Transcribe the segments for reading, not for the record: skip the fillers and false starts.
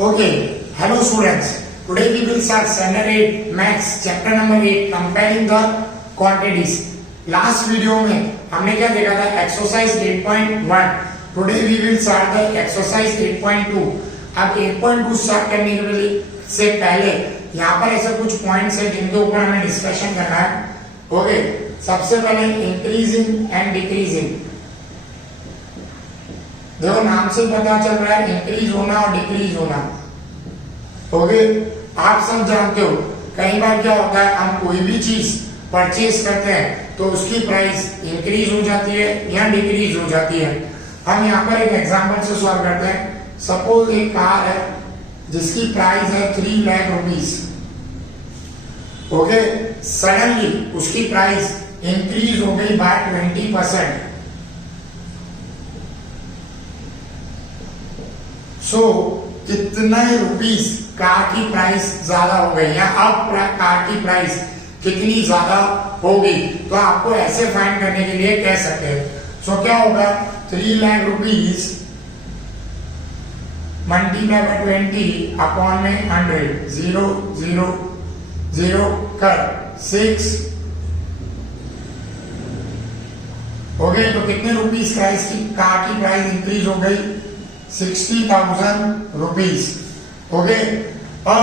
Okay, hello students. Today we will start standard 8 maths chapter number 8 comparing the quantities. Last video में हमने क्या देखा था exercise 8.1. Today we will start the exercise 8.2. अब 8.2 start करने के लिए से पहले यहाँ पर ऐसे कुछ पॉइंट्स है जिनके ऊपर हमें डिस्कशन करना है. ओके, सबसे पहले इंक्रीजिंग एंड डिक्रीजिंग. देखो नाम से पता चल रहा है इंक्रीज होना और डिक्रीज होना. ओके, आप सब जानते हो कई बार क्या होता है हम कोई भी चीज परचेज करते हैं तो उसकी प्राइस इंक्रीज हो जाती है या डिक्रीज हो जाती है. हम यहाँ पर एक एग्जांपल से सॉल्व करते हैं. सपोज एक कार है जिसकी प्राइस है 3 लाख रुपीस. ओके, सडनली उसकी प्राइस इंक्रीज हो गई बाय 20%. सो कितना रुपीस कार की प्राइस ज्यादा हो गई या अब कार की प्राइस कितनी ज्यादा होगी, तो आपको ऐसे फाइंड करने के लिए कह सकते हैं. सो क्या होगा 3 lakh rupees multiply by 20 upon में 100 0 0 0 कर 6. ओके, तो कितने रुपीस प्राइस की कार की प्राइस इंक्रीज हो गई 60,000 रुपीस. ओके, अब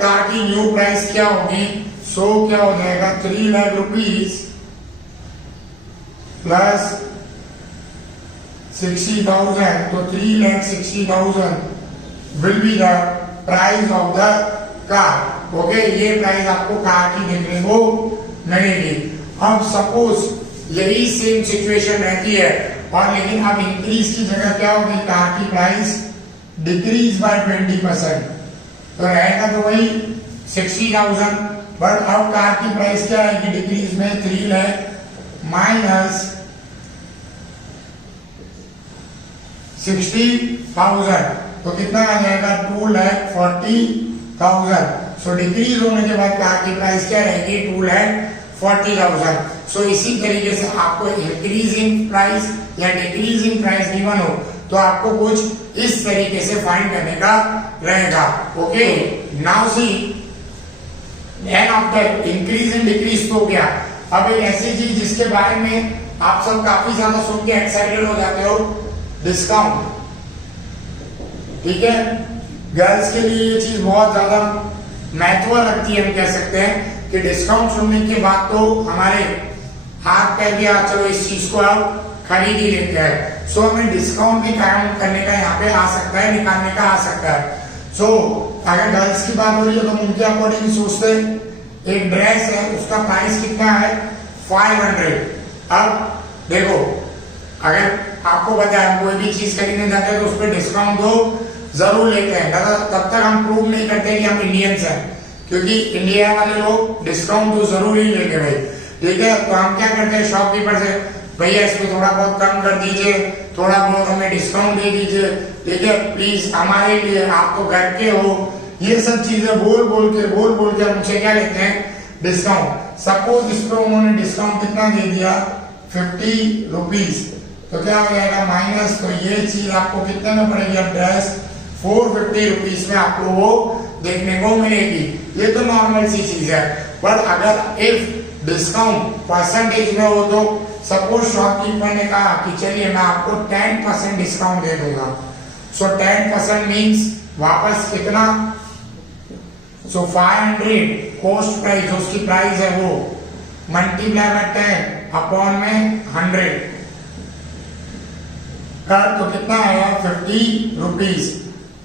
कार की न्यू प्राइस क्या होगी. सो क्या हो जाएगा 3 लाख रुपीस प्लस 60,000. तो 3,60,000 will be the price of the car. Okay, ये प्राइस आपको कार की देखने को मिलेगी. अब सपोज यही सेम सिचुएशन रहती है और लेकिन अब इंक्रीज की जगह क्या होगी कार की प्राइस डिक्रीज बाय 20%. तो रहेगा तो वही 60,000, बट अब कार की प्राइस क्या आएगी डिक्रीज में 3 लाख माइनस 60,000. तो कितना आ जाएगा 2,40,000. सो डिक्रीज होने के बाद कार की प्राइस क्या रहेगी 2,40,000. सो इसी तरीके से आपको इंक्रीजिंग प्राइस या डिक्रीजिंग प्राइस गिवन हो तो आपको कुछ इस तरीके से फाइंड करने का रहेगा. Okay, now see and after increase and decrease तो हो गया. अब एक ऐसी चीज जिसके बारे में आप सब काफी ज्यादा सुन के एक्साइटेड हो जाते हो, डिस्काउंट. ठीक है, गर्ल्स के लिए ये चीज बहुत ज्यादा महत्व रखती है. हम कह सकते हैं कि डिस्काउंट सुनने के बाद तो हमारे हाथ पे भी चलो इस चीज को आप खरीद ही लेते हैं. सो हमें डिस्काउंट भी काउंट करने का यहाँ पे आ सकता है, निकालने का आ सकता है. सो अगर गर्ल्स की बात हो रही है तो उनके अकॉर्डिंग सोचते हैं एक ड्रेस है उसका प्राइस कितना है 500. अब देखो अगर आपको पता है कोई भी चीज खरीदने जाते हैं तो उस पर डिस्काउंट तो जरूर लेते हैं. तब तक हम प्रूव नहीं करते कि हम इंडियंस हैं, क्योंकि इंडिया वाले लोग डिस्काउंट तो जरूर ही लेंगे भाई. ठीक है, तो हम क्या करते हैं शॉपकीपर से भैया इसमें थोड़ा बहुत कम कर दीजिए, थोड़ा बहुत हमें डिस्काउंट दे दीजिए. ठीक है, प्लीज हमारे लिए, आप तो घर के हो. ये सब चीजें बोल बोल के हमसे क्या लेते हैं डिस्काउंट. सपोज इस पर उन्होंने डिस्काउंट कितना दे दिया 50 रुपीस. तो क्या हो जाएगा माइनस. तो ये चीज आपको कितने में पड़ेगी अब ड्रेस 450 रुपीस में आपको वो देखने को मिलेगी. ये तो नॉर्मल सी चीज है. बट अगर इफ डिस्काउंट परसेंटेज में हो तो सपोज शॉपकीपर ने कहा कि चलिए मैं आपको 10% डिस्काउंट दे दूंगा. सो 10% मींस वापस कितना. सो 500 कॉस्ट प्राइस जो उसकी प्राइस है वो मल्टीप्लाई बाय 10 अपॉन में 100 कर तो कितना आएगा 50 रुपीस.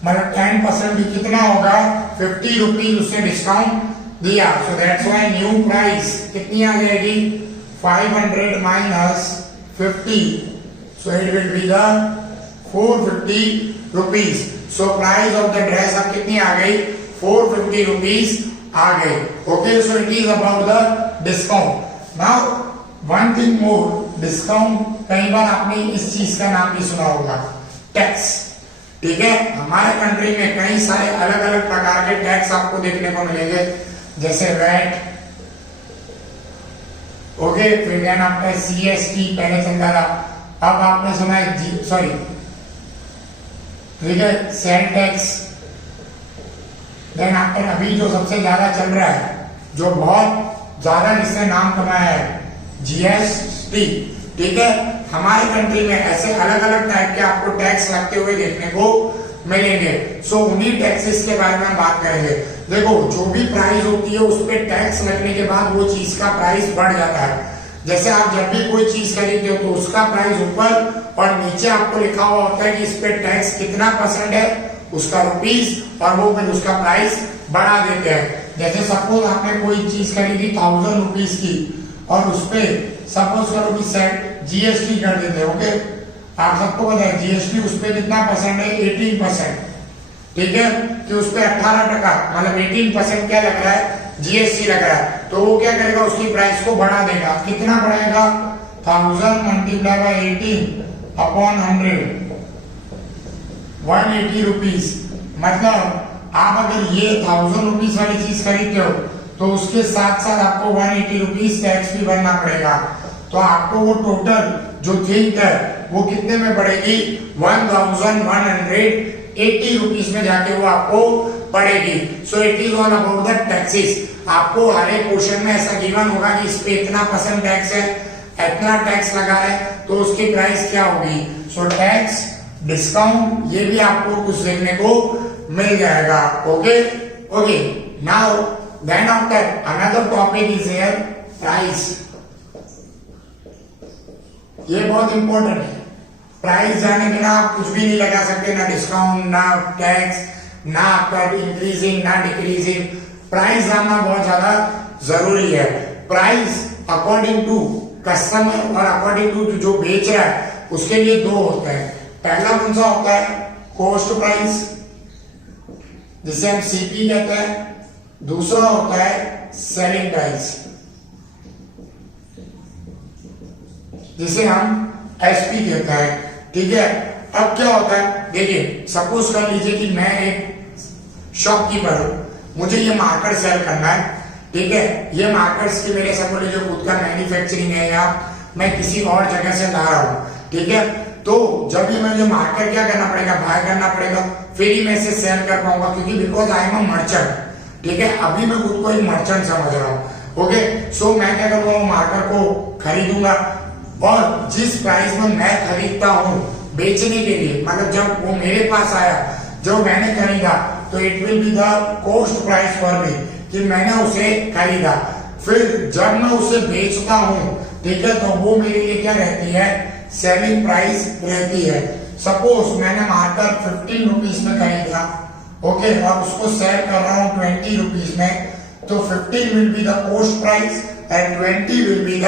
मतलब 10% भी कितना होगा 50 रुपीस उसने डिस्काउंट दिया. So that's why new price कितनी आ जाएगी 500 minus 50. So it will be the 450 rupees. So price of the dress अब कितनी आ गई 450 रुपीस आ गई. Okay, so it is about the discount. Now one thing more, discount कई बार आपने इस चीज का नाम भी सुना होगा टैक्स. ठीक है, हमारे कंट्री में कई सारे अलग अलग प्रकार के टैक्स आपको देखने को मिलेंगे, जैसे वैट. ओके, फिर देन आपका CST पहले चलता था. अब आपने सुना है सॉरी ठीक है, सेल टैक्स, देन आफ्टर अभी जो सबसे ज्यादा चल रहा है, जो बहुत ज्यादा जिसने नाम कमाया है, जीएसटी। ठीक है, हमारे कंट्री में ऐसे अलग अलग टाइप के आपको टैक्स लगते हुए देखने को मिलेंगे। सो उन्हीं टैक्सेस के बारे में हम बात करेंगे। देखो, जो भी प्राइस होती है उस पर टैक्स लगने के बाद वो चीज का प्राइस बढ़ जाता है। जैसे आप जब भी कोई चीज खरीदते हो तो उसका प्राइस ऊपर और नीचे आपको लिखा हुआ होता है कि इस पे टैक्स कितना % है, उसका रुपीस, और वो फिर उसका प्राइस बढ़ा देते हैं। जैसे सपोज आपने कोई चीज खरीदी 1000 रुपीज की और उस पे सपोज करो कि जीएसटी कर देते हैं। ओके, आप सबको पता है जीएसटी उस पे कितना % है, 18%। ठीक है, कि उस पे 18% मतलब 18% क्या लग रहा है, जीएसटी लग रहा है। तो वो क्या करेगा, उसकी प्राइस को बढ़ा देगा। कितना बढ़ाएगा, 1000 मल्टीप्लाई बाय 18 अपॉन 100, 180 रुपीज। मतलब आप अगर ये 1000 रुपीज वाली चीज खरीदते हो तो उसके साथ साथ आपको 180 रुपीज टैक्स भी भरना पड़ेगा। तो आपको वो टोटल जो थिंग है वो कितने में पड़ेगी, 1180 रुपीज में जाके वो आपको पड़ेगी। So it is all about the taxes. आपको हर एक क्वेश्चन में ऐसा गिवन होगा कि इस पे इतना % टैक्स है, इतना टैक्स लगा है, तो उसकी प्राइस क्या होगी। सो टैक्स, डिस्काउंट, ये भी आपको कुछ देखने को मिल जाएगा। Okay okay, now then after another topic is here price. ये बहुत इंपॉर्टेंट है। प्राइस जाने बिना आप कुछ भी नहीं लगा सकते, ना डिस्काउंट, ना टैक्स, ना आपका इंक्रीजिंग ना डिक्रीजिंग। प्राइस जानना बहुत ज्यादा जरूरी है। प्राइस अकॉर्डिंग टू कस्टमर और अकॉर्डिंग टू जो बेच रहा है उसके लिए दो होते हैं। पहला कौन सा होता है, कॉस्ट प्राइस, जिसे हम सीपी कहते हैं। दूसरा होता है सेलिंग प्राइस, जिसे हम एसपी कहते हैं। ठीक है, अब क्या होता है, देखिए सपोज कर लीजिए कि मैं एक शॉपकीपर हूं, मुझे ये मार्कर सेल करना है। ठीक है, ये मार्कर्स की मेरे समझ लीजिए खुद का मैन्युफैक्चरिंग है या मैं किसी और जगह से ला रहा हूं। ठीक है, तो जब भी मुझे मार्कर क्या करना पड़ेगा, बाय करना पड़ेगा, फिर ही मैं इसे सेल कर पाऊंगा, क्योंकि because I am a merchant. ठीक है, अभी मैं खुद को एक मर्चेंट समझ रहा हूँ। ओके, सो मैं क्या करूंगा, मार्कर को खरीदूंगा और जिस प्राइस में मैं खरीदता हूँ बेचने के लिए, मतलब जब वो मेरे पास आया, जो मैंने खरीदा, तो it will be the cost price for me, कि मैंने उसे खरीदा। फिर जब मैं उसे बेचता हूँ, ठीक है, तो वो मेरे लिए क्या रहती है, सेलिंग प्राइस रहती है। सपोज मैंने मार्कर 15 रुपीज में खरीदा, ओके, और उसको सेल कर रहा हूँ 20 रुपीज में, तो 15 will be the cost price and 20 will be the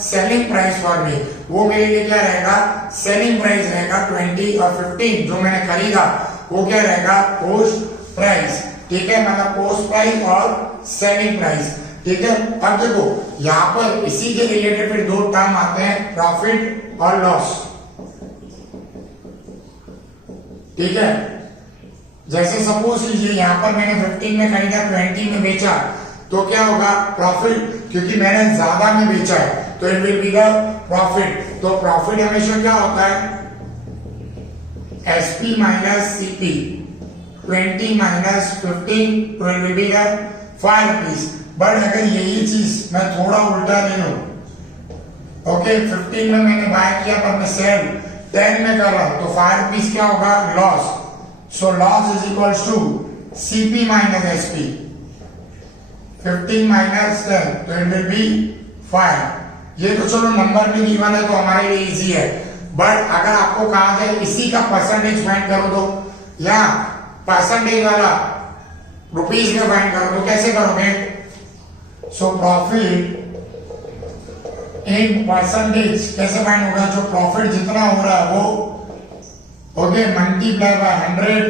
selling price for me. वो मेरे लिए क्या रहेगा, सेलिंग प्राइस रहेगा 20, और 15 जो मैंने खरीदा वो क्या रहेगा, कॉस्ट प्राइस। ठीक है, मतलब कॉस्ट प्राइस और सेलिंग प्राइस। ठीक है, अब देखो यहाँ पर इसी के रिलेटेड फिर दो टर्म आते हैं, प्रॉफिट और लॉस। ठीक है, जैसे सपोज लीजिए यहाँ पर मैंने 15 में खरीदा, 20 में बेचा, तो क्या होगा, प्रॉफिट, क्योंकि मैंने ज्यादा में बेचा है, तो it will be the profit. तो प्रॉफिट हमेशा क्या होता है, एसपी माइनस सीपी, 20 माइनस 15, तो it will be the 5 rupees. But अगर यही चीज मैं थोड़ा उल्टा ले लूं, ओके, 15 में मैंने बाय किया पर मैं सेल 10 में कर रहा हूं, तो 5 रुपीज क्या होगा, loss. So loss is equals to CP minus SP, 15 minus 10, तो इट विल बी 5। ये तो चलो नंबर भी गिवन है तो हमारे लिए इजी है, बट अगर आपको कहा जाए इसी का परसेंटेज फाइंड करो तो, या परसेंटेज वाला रुपीज में फाइंड करो तो कैसे करोगे। सो प्रॉफिट इन परसेंटेज कैसे फाइंड होगा, जो प्रॉफिट जितना हो रहा है वो, ओके, मल्टीप्लाई बाय 100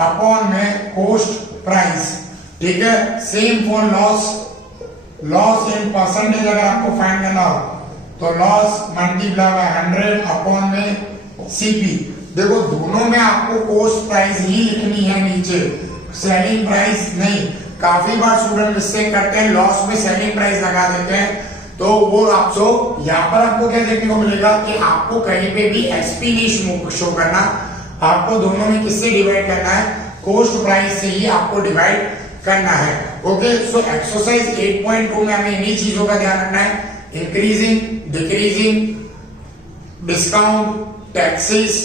अपॉन में कॉस्ट प्राइस। ठीक है, same for loss, loss in percentage अगर आपको फाइंड करना हो तो लॉस मल्टीप्लाई बाय 100 अपॉन में सीपी। देखो दोनों में आपको कॉस्ट प्राइस ही लिखनी है नीचे, सेलिंग प्राइस नहीं। काफी बार स्टूडेंट मिस्टेक करते हैं, लॉस में सेलिंग प्राइस लगा देते हैं, तो वो आपको यहाँ पर आपको क्या देखने को मिलेगा कि आपको कहीं पे भी एसपी नहीं शो करना, आपको दोनों में किससे डिवाइड करना है, कॉस्ट प्राइस से ही आपको डिवाइड करना है। ओके, सो एक्सरसाइज 8.2 में हमें इन्हीं चीजों का ध्यान रखना है, इंक्रीजिंग, डिक्रीजिंग, डिस्काउंट, टैक्सेस,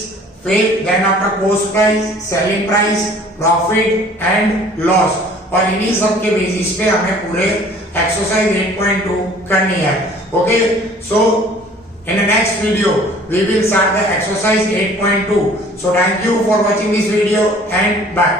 फिर then after cost price, selling price, profit and loss, और इन्हीं सब के बेसिस पे हमें पूरे एक्सरसाइज 8.2 करनी है। Okay, so in the next video we will start the exercise 8.2. so thank you for watching this video and bye.